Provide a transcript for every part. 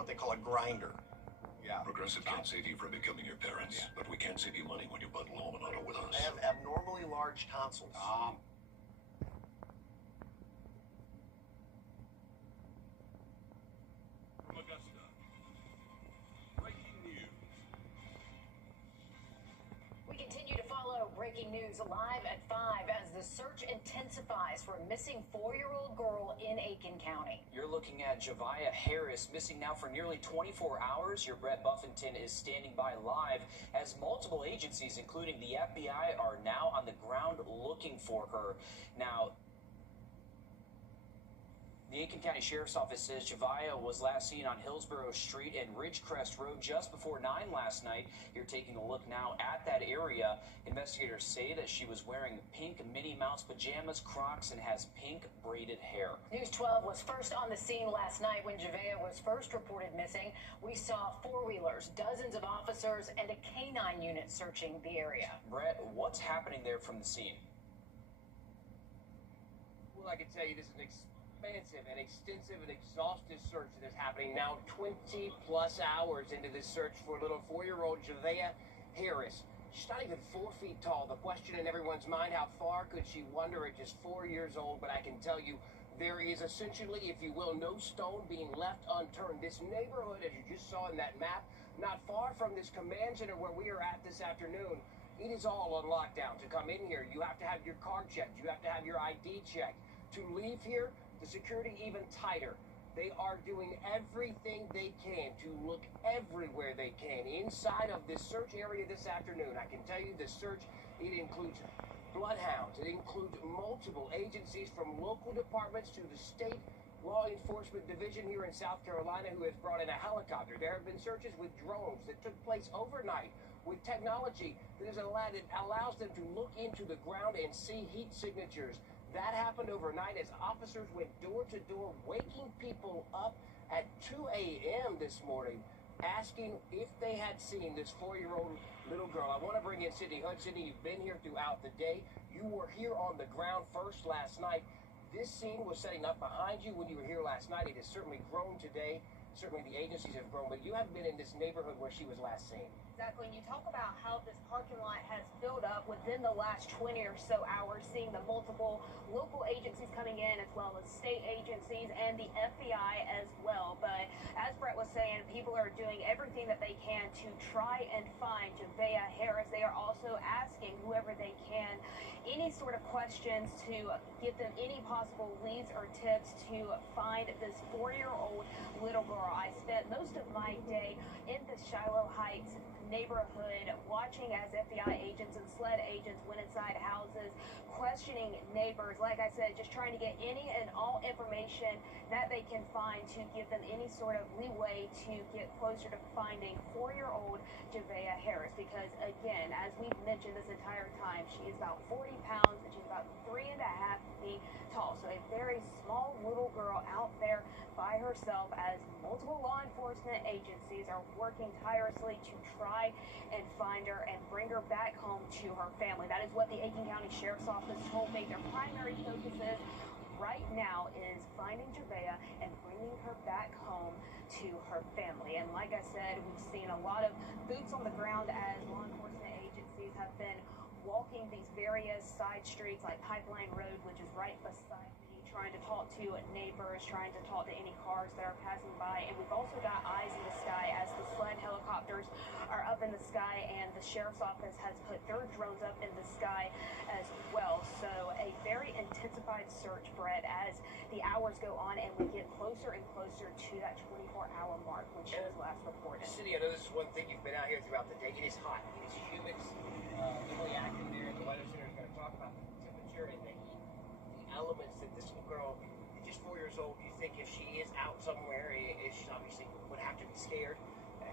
what they call a grinder. Yeah. Progressive can't save you from becoming your parents, but we can save you money when you bundle home and auto with us. I have abnormally large tonsils. From Augusta, breaking news. We continue to follow breaking news live at 5 as the search intensifies for a missing 4-year-old girl in Aiken County. You're looking at Javiah Harris, missing now for nearly 24 hours. Your Brett Buffington is standing by live as multiple agencies, including the FBI, are now on the ground looking for her. Now, the Aiken County Sheriff's Office says Javiah was last seen on Hillsborough Street and Ridgecrest Road just before 9 last night. You're taking a look now at that area. Investigators say that she was wearing pink Minnie Mouse pajamas, Crocs, and has pink braided hair. News 12 was first on the scene last night when Javiah was first reported missing. We saw four-wheelers, dozens of officers, and a canine unit searching the area. Brett, what's happening there from the scene? Well, I can tell you this is an expansive and extensive and exhaustive search that is happening now 20 plus hours into this search for little 4-year-old Javiah Harris. She's not even 4 feet tall. The question in everyone's mind, how far could she wander at just 4 years old? But I can tell you, there is essentially, if you will, no stone being left unturned. This neighborhood, as you just saw in that map, not far from this command center where we are at this afternoon, it is all on lockdown. To come in here, you have to have your card checked. You have to have your ID checked. To leave here, the security even tighter. They are doing everything they can to look everywhere they can inside of this search area this afternoon. I can tell you this search, it includes bloodhounds. It includes multiple agencies from local departments to the state law enforcement division here in South Carolina who has brought in a helicopter. There have been searches with drones that took place overnight with technology that allows them to look into the ground and see heat signatures. That happened overnight as officers went door to door, waking people up at 2 a.m. this morning, asking if they had seen this 4-year-old little girl. I want to bring in Sydney Hood. Sydney, you've been here throughout the day. You were here on the ground first last night. This scene was setting up behind you when you were here last night. It has certainly grown today. Certainly the agencies have grown, but you haven't been in this neighborhood where she was last seen. Exactly. When you talk about how this parking lot has filled up within the last 20 or so hours, seeing the multiple local agencies coming in as well as state agencies and the FBI as well. But as Brett was saying, people are doing everything that they can to try and find Javiah Harris. They are also asking whoever they can any sort of questions to give them any possible leads or tips to find this 4-year-old little girl. I spent most of my day in the Shiloh Heights neighborhood watching as FBI agents and SLED agents went inside houses, questioning neighbors. Like I said, just trying to get any and all information that they can find to give them any sort of leeway to get closer to finding 4-year-old Javiah Harris. Because again, as we've mentioned this entire time, she is about 40 pounds and she's about 3.5 feet tall. So a very small little girl out there by herself as multiple law enforcement agencies are working tirelessly to try and find her and bring her back home to her family. That is what the Aiken County Sheriff's Office told me their primary focus is right now is finding Javiah and bringing her back home to her family. And like I said, we've seen a lot of boots on the ground as law enforcement agencies have been walking these various side streets like Pipeline Road, which is right beside me, trying to talk to neighbors, trying to talk to any cars that are passing by. And we've also got eyes in the sky as the SLED helicopters are up in the sky, and the Sheriff's Office has put their drones up in the sky as well. So a very intensified search, Brett, as the hours go on and we get closer and closer to that 24-hour mark when she was last reported. Cindy, I know this is one thing you've been out here throughout the day. It is hot. It is humid. Really active there. The Weather Center is going to talk about the temperature and the heat, the elements that this little girl is just 4 years old. You think if she is out somewhere, she obviously would have to be scared.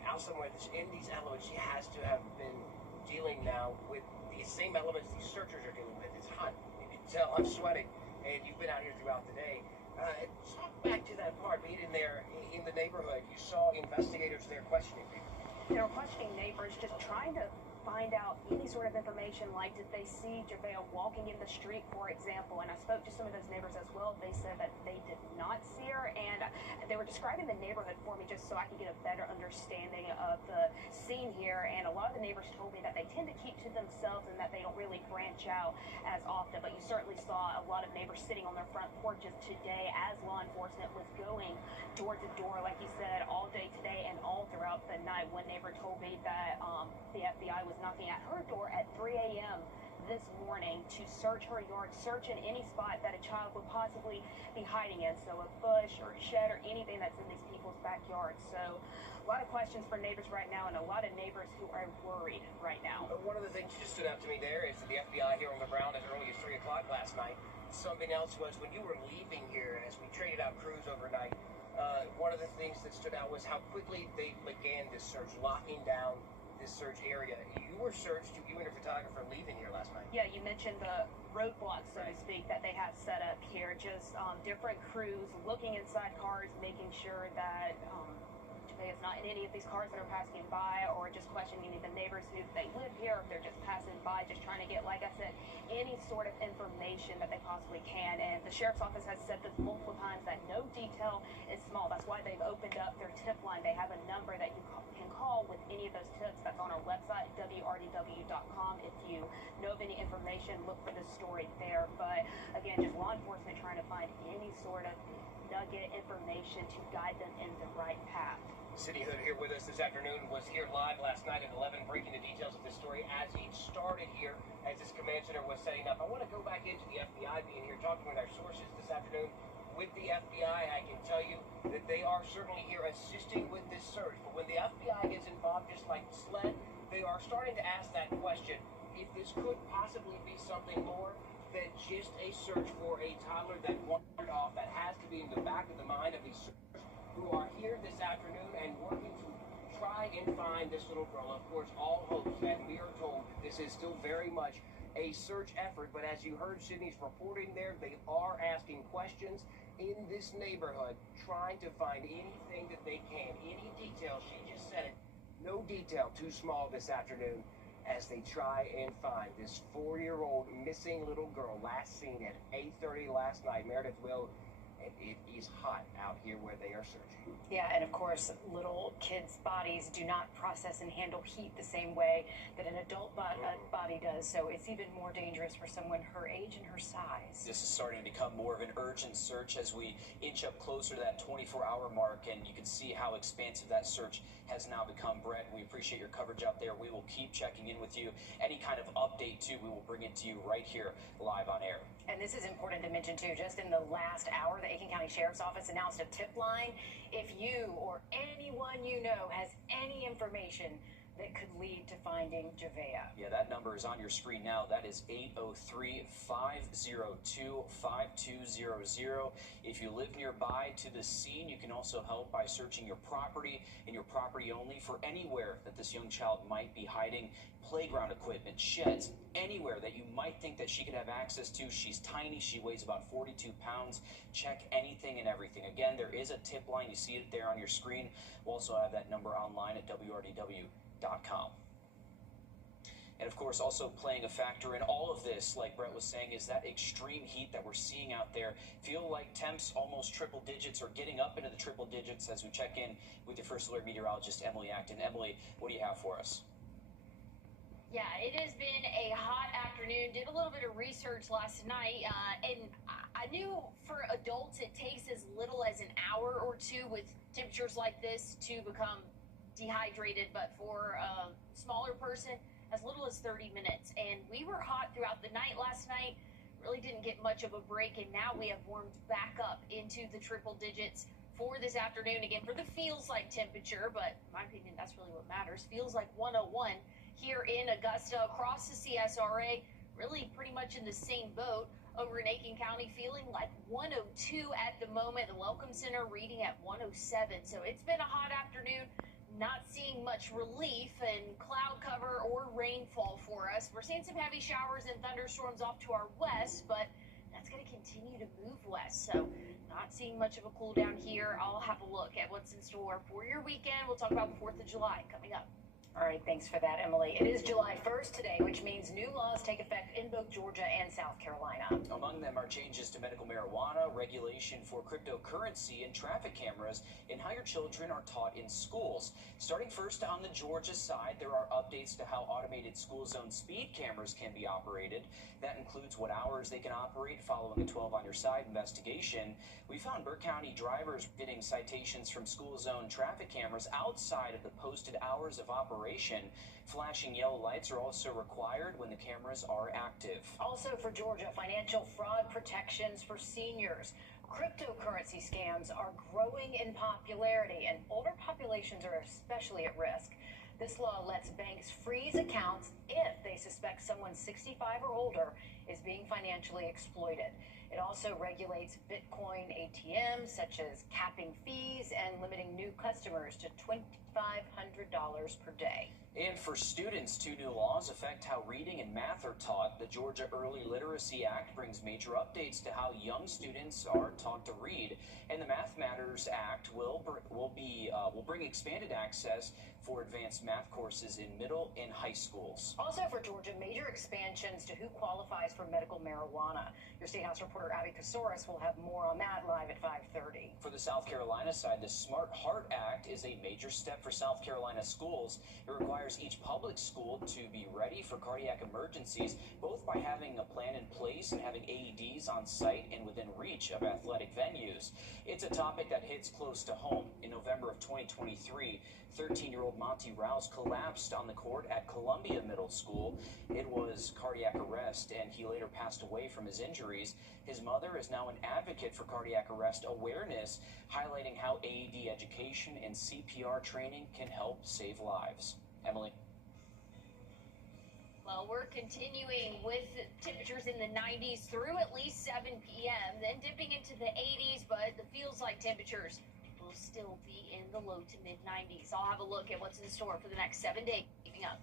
Out somewhere in these elements, she has to have been dealing now with these same elements these searchers are dealing with. It's hot. You can tell I'm sweating, and you've been out here throughout the day. Talk back to that part, being in there in the neighborhood. You saw investigators there questioning people. They were questioning neighbors, just trying to find out any sort of information, like did they see JaVale walking in the street, for example. And I spoke to some of those neighbors as well. They said that they did not see her, and they were describing the neighborhood for me just so I could get a better understanding of the scene here. And a lot of the neighbors told me that they tend to keep to themselves and that they don't really branch out as often. But you certainly saw a lot of neighbors sitting on their front porches today as law enforcement was going door to door, like you said, all day today and all throughout the night. One neighbor told me that the FBI was knocking at her door at 3 a.m. this morning to search her yard, search in any spot that a child would possibly be hiding in, so a bush or a shed or anything that's in these people's backyards. So a lot of questions for neighbors right now, and a lot of neighbors who are worried right now. One of the things that just stood out to me there is that the FBI here on the ground as early as 3 o'clock last night. Something else was when you were leaving here, as we traded out crews overnight, one of the things that stood out was how quickly they began this search, locking down this search area. You were searched, you and your photographer leaving here last night. Yeah, you mentioned the roadblocks, so to speak, that they have set up here. Just different crews looking inside cars, making sure that JaVale is not in any of these cars that are passing by, or just questioning the neighbors who they live here, if they're just passing by, just trying to get, like I said, any sort of information that they possibly can. And the sheriff's office has said this multiple times that no detail is small. That's why they've opened up their tip line. They have a number that you can call with any of those tips. That's on our website, wrdw.com. If you know of any information, look for this story there. But again, just law enforcement trying to find any sort of nugget information to guide them in the right path. City Hood here with us this afternoon, was here live last night at 11, breaking the details of this story as he started here, as this command center was setting up. I want to go back into the FBI being here, talking with our sources this afternoon. With the FBI, I can tell you that they are certainly here assisting with this search. But when the FBI gets involved, just like SLED, they are starting to ask that question, if this could possibly be something more than just a search for a toddler that wandered off, that has to be in the back of the mind of these searchers who are here this afternoon and working to try and find this little girl. Of course, all hopes, and we are told that this is still very much a search effort, but as you heard Sydney's reporting there, they are asking questions in this neighborhood, trying to find anything that they can, any detail. She just said it, no detail too small this afternoon, as they try and find this 4-year-old missing little girl, last seen at 8:30 last night. Meredith Will, it is hot out here where they are searching. Yeah, and of course, little kids' bodies do not process and handle heat the same way that an adult body does, so it's even more dangerous for someone her age and her size. This is starting to become more of an urgent search as we inch up closer to that 24-hour mark, and you can see how expansive that search has now become. Brett, we appreciate your coverage out there. We will keep checking in with you. Any kind of update, too, we will bring it to you right here live on air. And this is important to mention, too. Just in the last hour, the Aiken County Sheriff's Office announced a tip line. If you or anyone you know has any information that could lead to finding JaVale. Yeah, that number is on your screen now. That is 803-502-5200. If you live nearby to the scene, you can also help by searching your property and your property only for anywhere that this young child might be hiding. Playground equipment, sheds, anywhere that you might think that she could have access to. She's tiny. She weighs about 42 pounds. Check anything and everything. Again, there is a tip line. You see it there on your screen. We'll also have that number online at wrdw.com. And of course, also playing a factor in all of this, like Brett was saying, is that extreme heat that we're seeing out there. Feel like temps almost triple digits or getting up into the triple digits as we check in with your First Alert meteorologist, Emily Acton. Emily, what do you have for us? Yeah, it has been a hot afternoon. Did a little bit of research last night, and I knew for adults it takes as little as an hour or two with temperatures like this to become dehydrated, but for a smaller person, as little as 30 minutes. And we were hot throughout the night last night, really didn't get much of a break, and now we have warmed back up into the triple digits for this afternoon. Again, for the feels like temperature, but in my opinion, that's really what matters. Feels like 101 here in Augusta, across the CSRA, really pretty much in the same boat. Over in Aiken County, feeling like 102 at the moment. The Welcome Center reading at 107. So it's been a hot afternoon. Not seeing much relief in cloud cover or rainfall for us. We're seeing some heavy showers and thunderstorms off to our west, but that's going to continue to move west. So not seeing much of a cool down here. I'll have a look at what's in store for your weekend. We'll talk about the 4th of July coming up. All right, thanks for that, Emily. It is July 1st today, which means new laws take effect in both Georgia and South Carolina. Among them are changes to medical marijuana, regulation for cryptocurrency, and traffic cameras in how your children are taught in schools. Starting first on the Georgia side, there are updates to how automated school zone speed cameras can be operated. That includes what hours they can operate following a 12 on your side investigation. We found Burke County drivers getting citations from school zone traffic cameras outside of the posted hours of operation. Flashing yellow lights are also required when the cameras are active. Also for Georgia, financial fraud protections for seniors. Cryptocurrency scams are growing in popularity, and older populations are especially at risk. This law lets banks freeze accounts if they suspect someone 65 or older is being financially exploited. It also regulates Bitcoin ATMs, such as capping fees and limiting new customers to $2,500 per day. And for students, two new laws affect how reading and math are taught. The Georgia Early Literacy Act brings major updates to how young students are taught to read, and the Math Matters Act will bring expanded access for advanced math courses in middle and high schools. Also for Georgia, major expansions to who qualifies for medical marijuana. Your State House reporter Abby Kasoris will have more on that live at 5:30. For the South Carolina side, the Smart Heart Act is a major step for South Carolina schools. It requires each public school to be ready for cardiac emergencies, both by having a plan in place and having AEDs on site and within reach of athletic venues. It's a topic that hits close to home. In November of 2023, 13-year-old Monty Rouse collapsed on the court at Columbia Middle School. It was cardiac arrest, and he later passed away from his injuries. His mother is now an advocate for cardiac arrest awareness, highlighting how AED education and CPR training can help save lives. Emily. Well, we're continuing with temperatures in the 90s through at least 7 p.m., then dipping into the 80s, but the feels like temperatures will still be in the low to mid 90s. I'll have a look at what's in store for the next 7 days. Keeping up.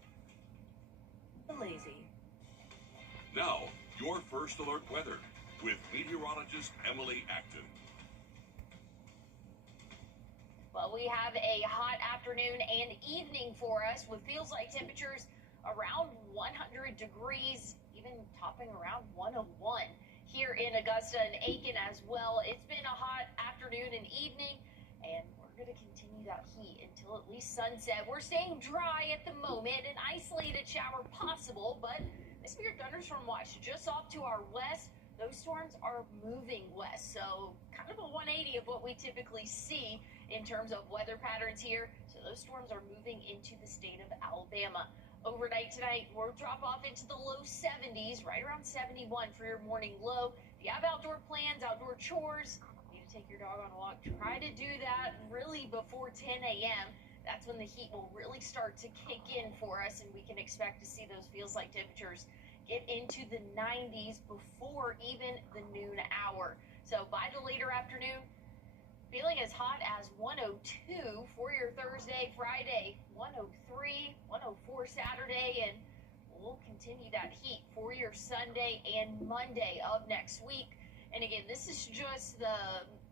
Lazy. Now, your first alert weather with meteorologist Emily Acton. Well, we have a hot afternoon and evening for us with feels like temperatures around 100 degrees, even topping around 101 here in Augusta and Aiken as well. It's been a hot afternoon and evening, and we're going to continue that heat until at least sunset. We're staying dry at the moment, an isolated shower possible, but a severe thunderstorm watch just off to our west. Those storms are moving west, so kind of a 180 of what we typically see in terms of weather patterns here. So those storms are moving into the state of Alabama. Overnight tonight, we'll drop off into the low 70s, right around 71 for your morning low. If you have outdoor plans, outdoor chores, need to take your dog on a walk, try to do that really before 10 a.m. That's when the heat will really start to kick in for us, and we can expect to see those feels like temperatures get into the 90s before even the noon hour. So by the later afternoon, feeling as hot as 102 for your Thursday, Friday, 103, 104 Saturday, and we'll continue that heat for your Sunday and Monday of next week. And again, this is just the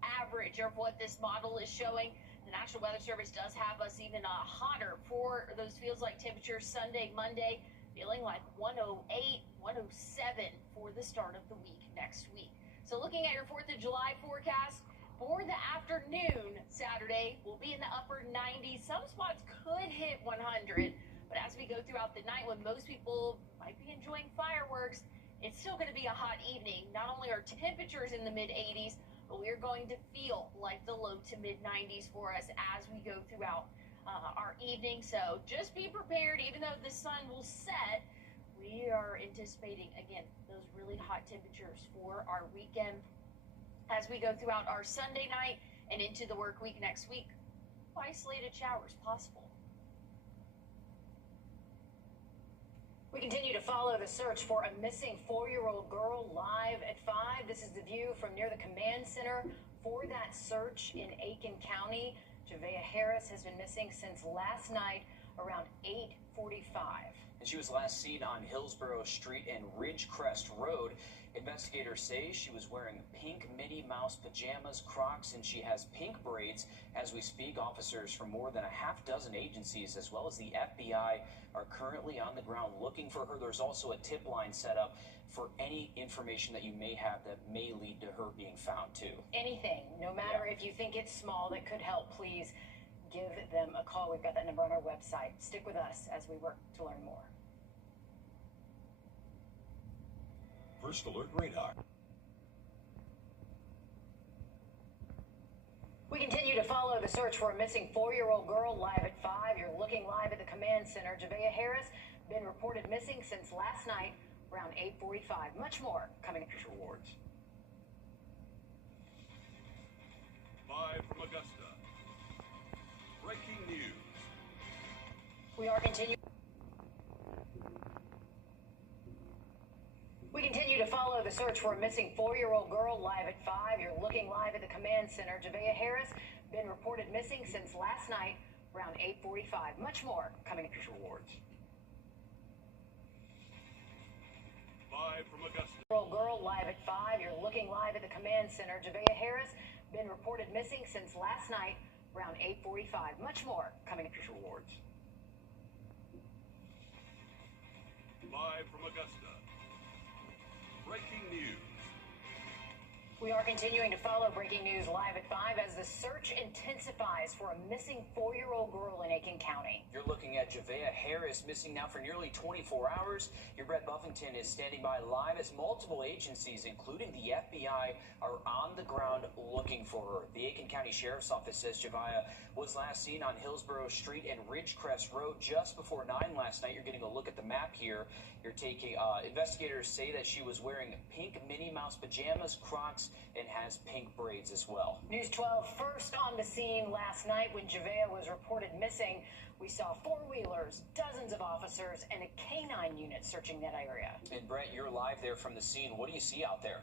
average of what this model is showing. The National Weather Service does have us even hotter for those feels like temperatures Sunday, Monday, feeling like 108, 107 for the start of the week next week. So looking at your 4th of July forecast, for the afternoon Saturday, we'll be in the upper 90s. Some spots could hit 100, but as we go throughout the night when most people might be enjoying fireworks, it's still going to be a hot evening. Not only are temperatures in the mid 80s, but we're going to feel like the low to mid 90s for us as we go throughout our evening. So just be prepared. Even though the sun will set, we are anticipating, again, those really hot temperatures for our weekend as we go throughout our Sunday night and into the work week next week. Isolated showers possible. We continue to follow the search for a missing 4-year-old girl live at 5. This is the view from near the command center for that search in Aiken County. Javea Harris has been missing since last night. around 8:45. And she was last seen on Hillsborough Street and Ridgecrest Road. Investigators say she was wearing pink Minnie Mouse pajamas, Crocs, and she has pink braids. As we speak, officers from more than a half dozen agencies, as well as the FBI, are currently on the ground looking for her. There's also a tip line set up for any information that you may have that may lead to her being found, too. Anything, no matter if you think it's small, that could help, please give them a call. We've got that number on our website. Stick with us as we work to learn more. First Alert Radar. We continue to follow the search for a missing 4-year-old girl live at 5. You're looking live at the command center. Javea Harris been reported missing since last night around 8:45. Much more coming. Rewards. Live from Augusta. Breaking news. We continue to follow the search for a missing 4-year-old girl live at 5. You're looking live at the command center. Javea Harris been reported missing since last night around 8:45. Much more coming. Rewards. Live from Augusta. Girl live at 5. You're looking live at the command center. Javea Harris been reported missing since last night around 8:45. Much more coming. Rewards. Live from Augusta. Breaking news. We are continuing to follow breaking news live at 5 as the search intensifies for a missing 4-year-old girl in Aiken County. You're looking at Javea Harris, missing now for nearly 24 hours. Your Brett Buffington is standing by live as multiple agencies, including the FBI, are on the ground looking for her. The Aiken County Sheriff's Office says Javea was last seen on Hillsborough Street and Ridgecrest Road just before 9 last night. You're getting a look at the map here. You're taking, investigators say that she was wearing pink Minnie Mouse pajamas, Crocs, and has pink braids as well. News 12 first on the scene last night when Javea was reported missing. We saw 4-wheelers, dozens of officers, and a canine unit searching that area. And Brett, you're live there from the scene. What do you see out there?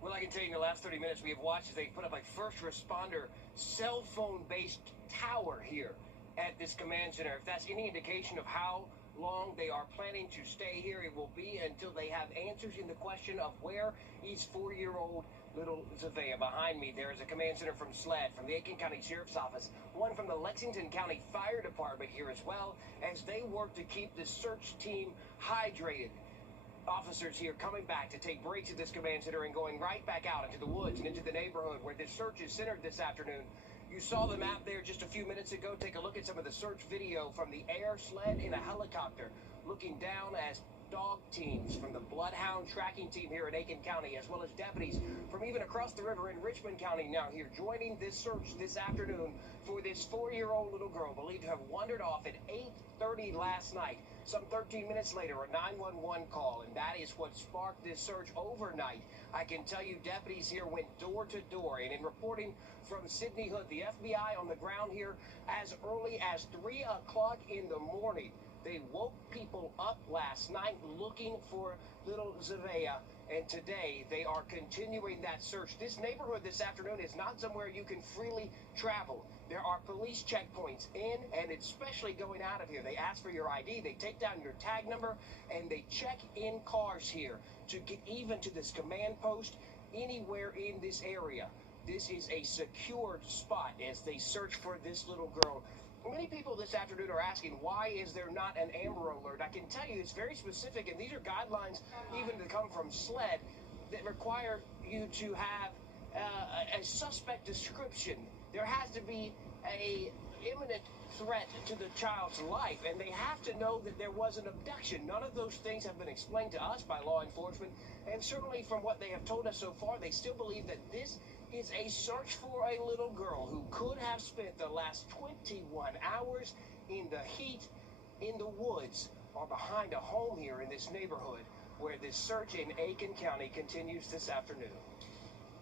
Well, I can tell you in the last 30 minutes we have watched as they put up a first responder cell phone-based tower here at this command center. If that's any indication of how long they are planning to stay here, it will be until they have answers in the question of where is 4-year-old little Javea. Behind me, there is a command center from SLED, from the Aiken County Sheriff's Office, one from the Lexington County Fire Department here as well, as they work to keep the search team hydrated. Officers here coming back to take breaks at this command center and going right back out into the woods and into the neighborhood where this search is centered this afternoon. You saw the map there just a few minutes ago. Take a look at some of the search video from the air, SLED, and a helicopter looking down as dog teams from the Bloodhound tracking team here in Aiken County, as well as deputies from even across the river in Richmond County now here joining this search this afternoon for this 4-year-old little girl believed to have wandered off at 8:30 last night. Some 13 minutes later, a 911 call, and that is what sparked this search overnight. I can tell you deputies here went door to door, and in reporting from Sydney Hood, the FBI on the ground here as early as 3 o'clock in the morning. They woke people up last night looking for little Javea, and today they are continuing that search. This neighborhood this afternoon is not somewhere you can freely travel. There are police checkpoints in and especially going out of here. They ask for your ID, they take down your tag number, and they check in cars here to get even to this command post anywhere in this area. This is a secured spot as they search for this little girl. Many people this afternoon are asking, why is there not an Amber Alert? I can tell you it's very specific, and these are guidelines even to come from SLED that require you to have a suspect description. There has to be a imminent threat to the child's life, and they have to know that there was an abduction. None of those things have been explained to us by law enforcement, and certainly from what they have told us so far, they still believe that this is a search for a little girl who could have spent the last 21 hours in the heat, in the woods, or behind a home here in this neighborhood where this search in Aiken County continues this afternoon.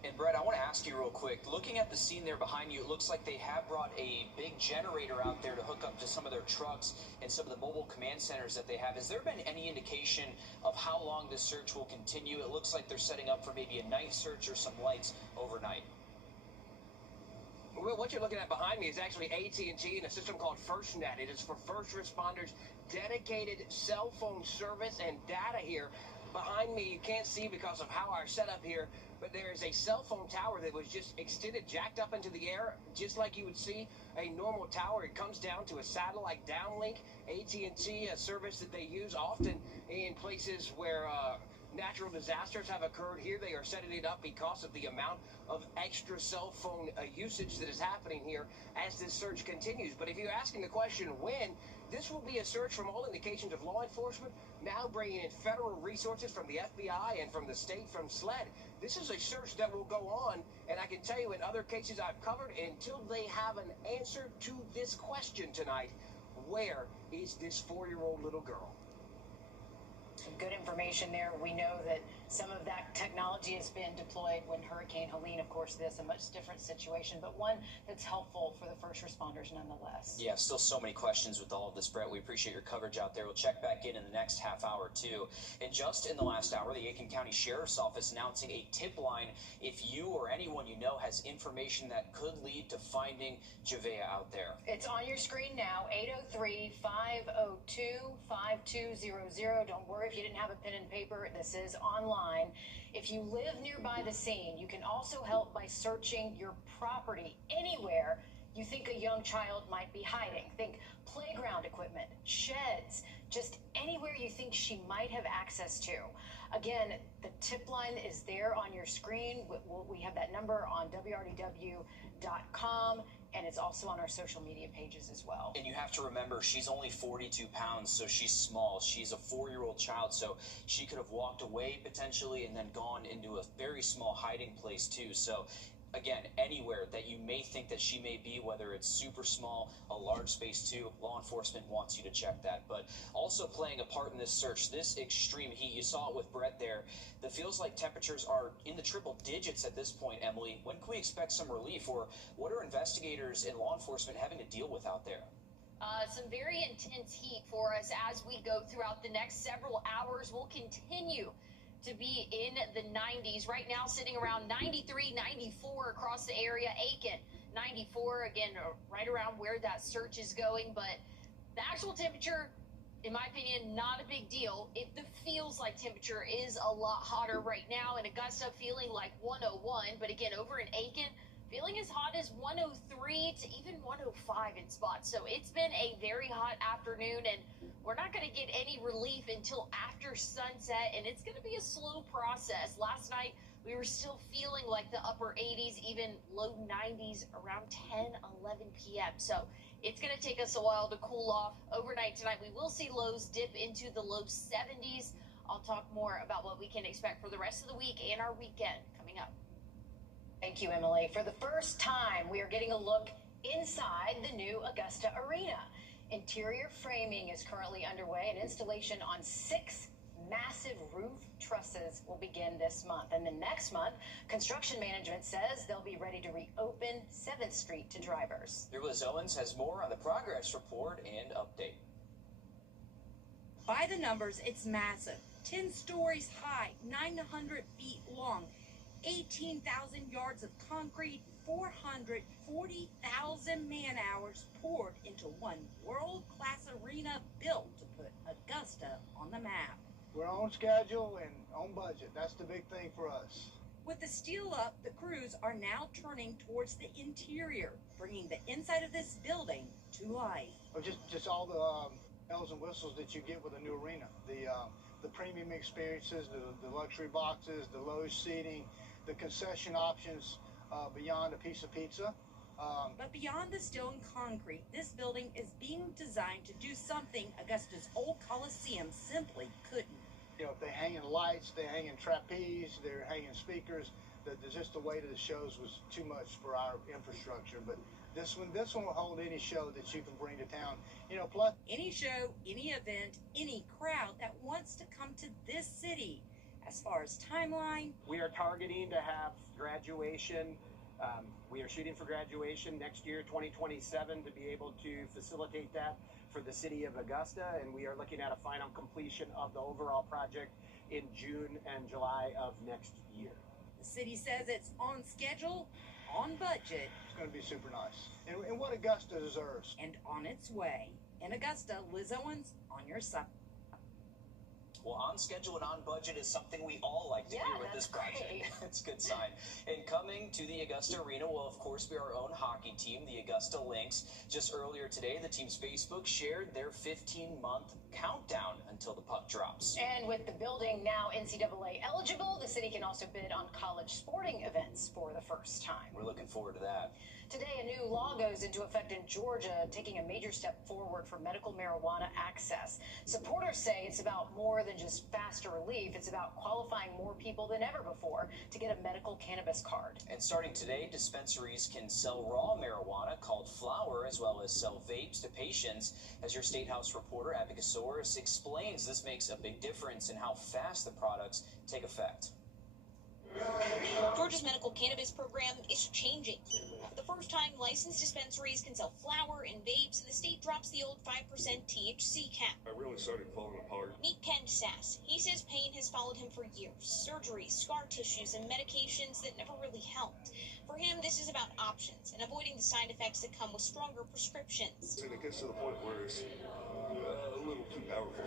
And Brett, I want to ask you real quick, looking at the scene there behind you, it looks like they have brought a big generator out there to hook up to some of their trucks and some of the mobile command centers that they have. Has there been any indication of how long this search will continue? It looks like they're setting up for maybe a night search or some lights overnight. what you're looking at behind me is actually AT&T and a system called FirstNet. It is for first responders, dedicated cell phone service and data here. Behind me, you can't see because of how our setup here, but there is a cell phone tower that was just extended, jacked up into the air, just like you would see a normal tower. It comes down to a satellite downlink. AT&T, a service that they use often in places where natural disasters have occurred. Here they are setting it up because of the amount of extra cell phone usage that is happening here as this surge continues. But if you're asking the question when, this will be a surge from all indications of law enforcement, now bringing in federal resources from the FBI and from the state, from SLED. This is a search that will go on, and I can tell you in other cases I've covered, until they have an answer to this question tonight, where is this 4-year-old little girl? Some good information there. We know that some of that technology has been deployed when Hurricane Helene, of course, this a much different situation, but one that's helpful for the first responders nonetheless. Yeah, still so many questions with all of this, Brett. We appreciate your coverage out there. We'll check back in the next half hour, too. And just in the last hour, the Aiken County Sheriff's Office announcing a tip line if you or anyone you know has information that could lead to finding Javea out there. It's on your screen now, 803-502-5200. Don't worry if you didn't have a pen and paper. This is online. If you live nearby the scene, you can also help by searching your property anywhere you think a young child might be hiding. Think playground equipment, sheds, just anywhere you think she might have access to. Again, the tip line is there on your screen. We have that number on wrdw.com, and it's also on our social media pages as well. And you have to remember, she's only 42 pounds, so she's small. She's a 4-year-old child, so she could have walked away potentially and then gone into a very small hiding place too. So again, anywhere that you may think that she may be, whether it's super small, a large space too, law enforcement wants you to check that. But also playing a part in this search, this extreme heat, you saw it with Brett there, that feels like temperatures are in the triple digits at this point, Emily. When can we expect some relief, or what are investigators and law enforcement having to deal with out there? Some very intense heat for us as we go throughout the next several hours. We'll continue to be in the 90s. Right now, sitting around 93, 94 across the area. Aiken, 94, again, right around where that search is going. But the actual temperature, in my opinion, not a big deal. The feels like temperature is a lot hotter right now. In Augusta, feeling like 101. But again, over in Aiken, feeling as hot as 103 to even 105 in spots. So it's been a very hot afternoon, and we're not going to get any relief until after sunset, and it's going to be a slow process. Last night, we were still feeling like the upper 80s, even low 90s around 10, 11 p.m. So it's going to take us a while to cool off. Overnight tonight, we will see lows dip into the low 70s. I'll talk more about what we can expect for the rest of the week and our weekend coming up. Thank you, Emily. For the first time, we are getting a look inside the new Augusta Arena. Interior framing is currently underway, and installation on 6 massive roof trusses will begin this month. And then next month, construction management says they'll be ready to reopen 7th Street to drivers. Liz Owens has more on the progress report and update. By the numbers, it's massive. 10 stories high, 900 feet long, 18,000 yards of concrete, 440,000 man-hours poured into one world-class arena built to put Augusta on the map. We're on schedule and on budget. That's the big thing for us. With the steel up, the crews are now turning towards the interior, bringing the inside of this building to life. Just all the bells and whistles that you get with a new arena. The premium experiences, the luxury boxes, the low seating, the concession options beyond a piece of pizza. But beyond the steel and concrete, this building is being designed to do something Augusta's old Coliseum simply couldn't. You know, they hang in lights, they hang in trapeze, they're hanging speakers. Just the weight of the shows was too much for our infrastructure. But this one will hold any show that you can bring to town. You know, plus any show, any event, any crowd that wants to come to this city. As far as timeline, we are targeting to have graduation. We are shooting for graduation next year, 2027, to be able to facilitate that for the city of Augusta, and we are looking at a final completion of the overall project in June and July of next year. The city says it's on schedule, on budget. It's going to be super nice. And what Augusta deserves. And on its way. In Augusta, Liz Owens on your side. Well, on schedule and on budget is something we all like to hear with this project. Great. It's a good sign. And coming to the Augusta Arena will, of course, be our own hockey team, the Augusta Lynx. Just earlier today, the team's Facebook shared their 15-month countdown until the puck drops. And with the building now NCAA eligible, the city can also bid on college sporting events for the first time. We're looking forward to that. Today, a new law goes into effect in Georgia, taking a major step forward for medical marijuana access. Supporters say it's about more than just faster relief. It's about qualifying more people than ever before to get a medical cannabis card. And starting today, dispensaries can sell raw marijuana called flower, as well as sell vapes to patients. As your State House reporter, Abigasaurus, explains, this makes a big difference in how fast the products take effect. Georgia's medical cannabis program is changing. For the first time, licensed dispensaries can sell flower and vapes, and the state drops the old 5% THC cap. I really started falling apart. Meet Ken Sass. He says pain has followed him for years. Surgeries, scar tissues, and medications that never really helped. For him, this is about options and avoiding the side effects that come with stronger prescriptions. And it gets to the point where it's a little too powerful.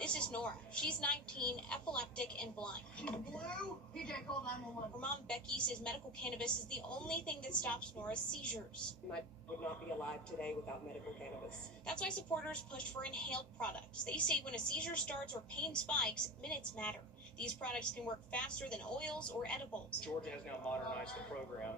This is Nora. She's 19, epileptic, and blind. She's blue. PJ, call 911. Her mom, Becky, says medical cannabis is the only thing that stops Nora's seizures. I would not be alive today without medical cannabis. That's why supporters pushed for inhaled products. They say when a seizure starts or pain spikes, minutes matter. These products can work faster than oils or edibles. Georgia has now modernized the program.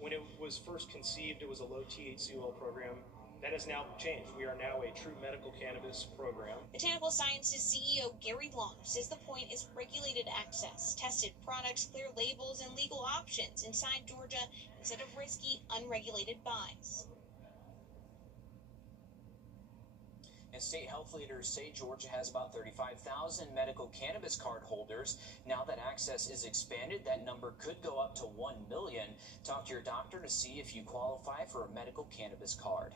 When it was first conceived, it was a low THC oil program. That has now changed. We are now a true medical cannabis program. Botanical Sciences CEO Gary Long says the point is regulated access, tested products, clear labels, and legal options inside Georgia instead of risky, unregulated buys. And state health leaders say Georgia has about 35,000 medical cannabis card holders. Now that access is expanded, that number could go up to 1 million. Talk to your doctor to see if you qualify for a medical cannabis card.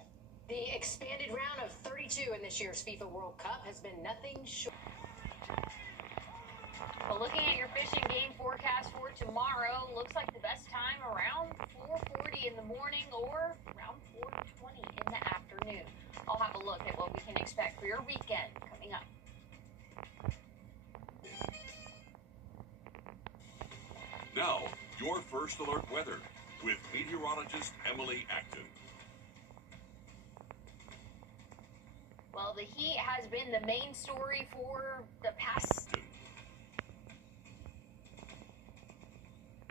The expanded round of 32 in this year's FIFA World Cup has been nothing short. Well, looking at your fish and game forecast for tomorrow, looks like the best time around 4:40 in the morning or around 4:20 in the afternoon. I'll have a look at what we can expect for your weekend coming up. Now, your first alert weather with meteorologist Emily Acton. Well, the heat has been the main story for the past...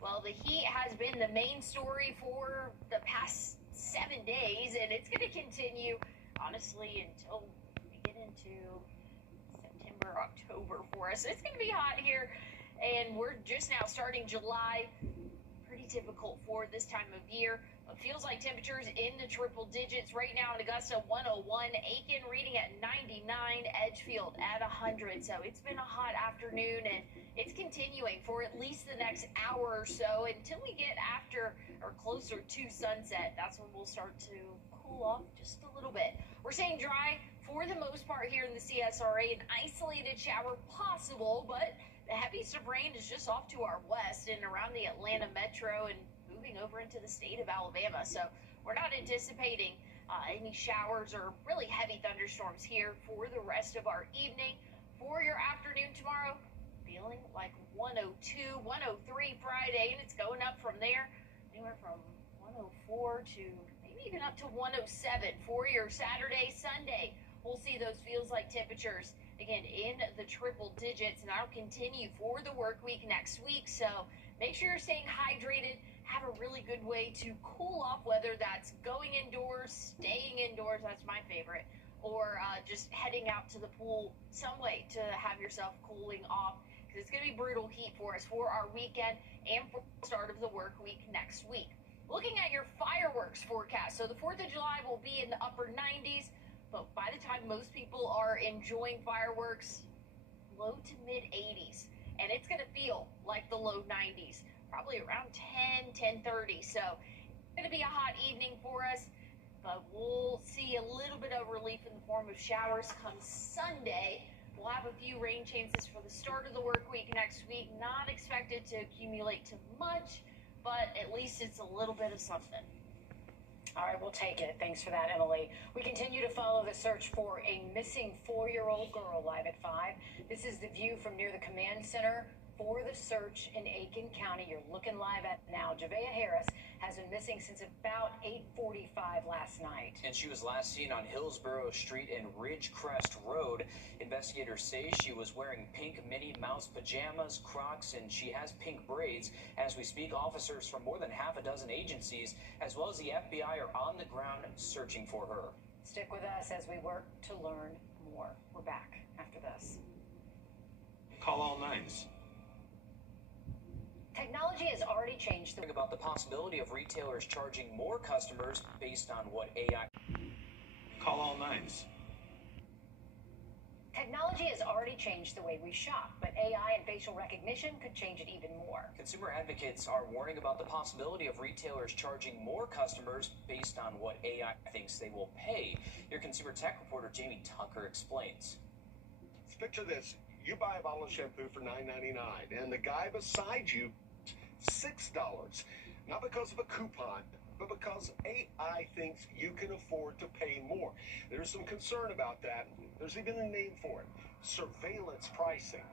Well, the heat has been the main story for the past 7 days, and it's going to continue, honestly, until we get into September, October for us. It's going to be hot here, and we're just now starting July. Pretty typical for this time of year. It feels like temperatures in the triple digits right now in Augusta, 101, Aiken reading at 99, Edgefield at 100. So it's been a hot afternoon, and it's continuing for at least the next hour or so until we get after or closer to sunset. That's when we'll start to cool off just a little bit. We're staying dry for the most part here in the CSRA. An isolated shower possible, but the heaviest of rain is just off to our west and around the Atlanta metro and moving over into the state of Alabama. So we're not anticipating any showers or really heavy thunderstorms here for the rest of our evening. For your afternoon tomorrow, feeling like 102, 103 Friday, and it's going up from there, anywhere from 104 to maybe even up to 107 for your Saturday, Sunday. We'll see those feels like temperatures again in the triple digits, and that'll continue for the work week next week. So make sure you're staying hydrated. Have a really good way to cool off, whether that's going indoors, staying indoors, that's my favorite, or just heading out to the pool, some way to have yourself cooling off, because it's going to be brutal heat for us for our weekend and for the start of the work week next week. Looking at your fireworks forecast, so the 4th of July will be in the upper 90s, but by the time most people are enjoying fireworks, low to mid 80s, and it's going to feel like the low 90s. Probably around 10:30. So it's going to be a hot evening for us, but we'll see a little bit of relief in the form of showers come Sunday. We'll have a few rain chances for the start of the work week next week. Not expected to accumulate to much but at least it's a little bit of something. All right, we'll take it. Thanks for that, Emily. We continue to follow the search for a missing 4-year-old girl live at 5. This is the view from near the command center for the search in Aiken County. You're looking live at now. Javea Harris has been missing since about 8:45 last night. And she was last seen on Hillsborough Street and Ridgecrest Road. Investigators say she was wearing pink Minnie Mouse pajamas, Crocs, and she has pink braids. As we speak, officers from more than half a dozen agencies, as well as the FBI, are on the ground searching for her. Stick with us as we work to learn more. We're back after this. Call all nines. Technology has already changed the About the possibility of retailers charging more customers based on what AI. Call all nines. Technology has already changed the way we shop, but AI and facial recognition could change it even more. Consumer advocates are warning about the possibility of retailers charging more customers based on what AI thinks they will pay. Your consumer tech reporter Jamie Tucker explains. Picture this. You buy a bottle of shampoo for $9.99, and the guy beside you, $6. Not because of a coupon, but because AI thinks you can afford to pay more. There's some concern about that. There's even a name for it: surveillance pricing.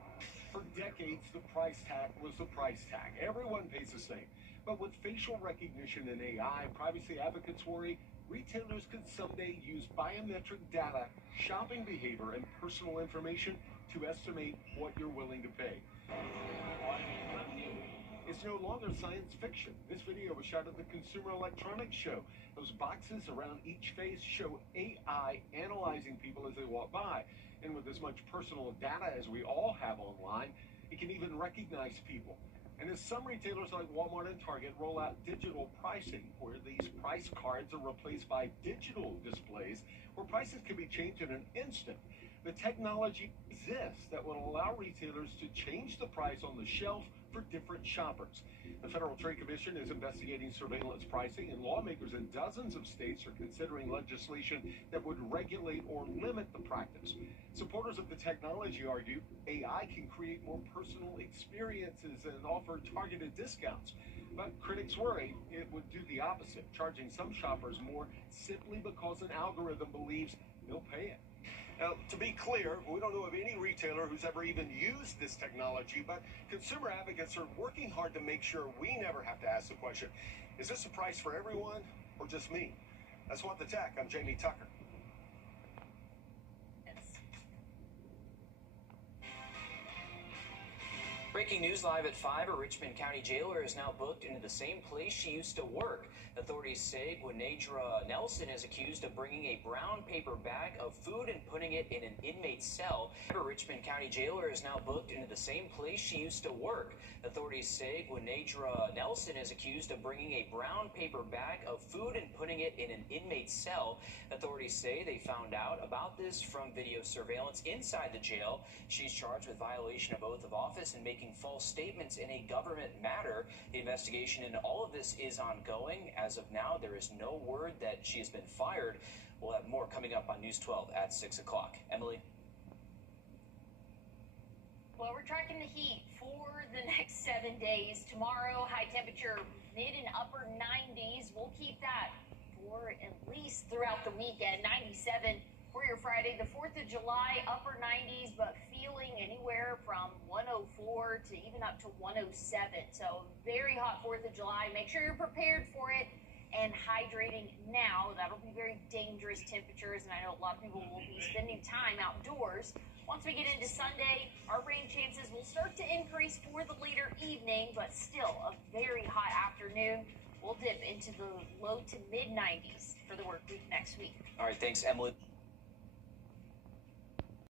For decades, the price tag was the price tag. Everyone pays the same. But with facial recognition and AI, privacy advocates worry retailers could someday use biometric data, shopping behavior, and personal information to estimate what you're willing to pay. It's no longer science fiction. This video was shot at the Consumer Electronics Show. Those boxes around each face show AI analyzing people as they walk by. And with as much personal data as we all have online, it can even recognize people. And as some retailers like Walmart and Target roll out digital pricing, where these price cards are replaced by digital displays, where prices can be changed in an instant, the technology exists that will allow retailers to change the price on the shelf for different shoppers. The Federal Trade Commission is investigating surveillance pricing, and lawmakers in dozens of states are considering legislation that would regulate or limit the practice. Supporters of the technology argue AI can create more personal experiences and offer targeted discounts. But critics worry it would do the opposite, charging some shoppers more simply because an algorithm believes they'll pay it. Now, to be clear, we don't know of any retailer who's ever even used this technology, but consumer advocates are working hard to make sure we never have to ask the question, is this a price for everyone or just me? That's What the Tech. I'm Jamie Tucker. Breaking news live at 5, a Richmond County jailer is now booked into the same place she used to work. Authorities say Gwynedra Nelson is accused of bringing a brown paper bag of food and putting it in an inmate's cell. A Richmond County jailer is now booked into the same place she used to work. Authorities say Gwynedra Nelson is accused of bringing a brown paper bag of food and putting it in an inmate's cell. Authorities say they found out about this from video surveillance inside the jail. She's charged with violation of oath of office and making false statements in a government matter. The investigation into all of this is ongoing. As of now, there is no word that she has been fired. We'll have more coming up on News 12 at 6 o'clock. Emily? Well, we're tracking the heat for the next 7 days. Tomorrow, high temperature mid and upper 90s. We'll keep that for at least throughout the weekend. 97 for your Friday. The 4th of July, upper 90s, but feeling anywhere from 104 to even up to 107. So very hot 4th of July. Make sure you're prepared for it and hydrating now. That'll be very dangerous temperatures, and I know a lot of people will be spending time outdoors. Once we get into Sunday, our rain chances will start to increase for the later evening, but still a very hot afternoon. We'll dip into the low to mid 90s for the work week next week. All right, thanks, Emily.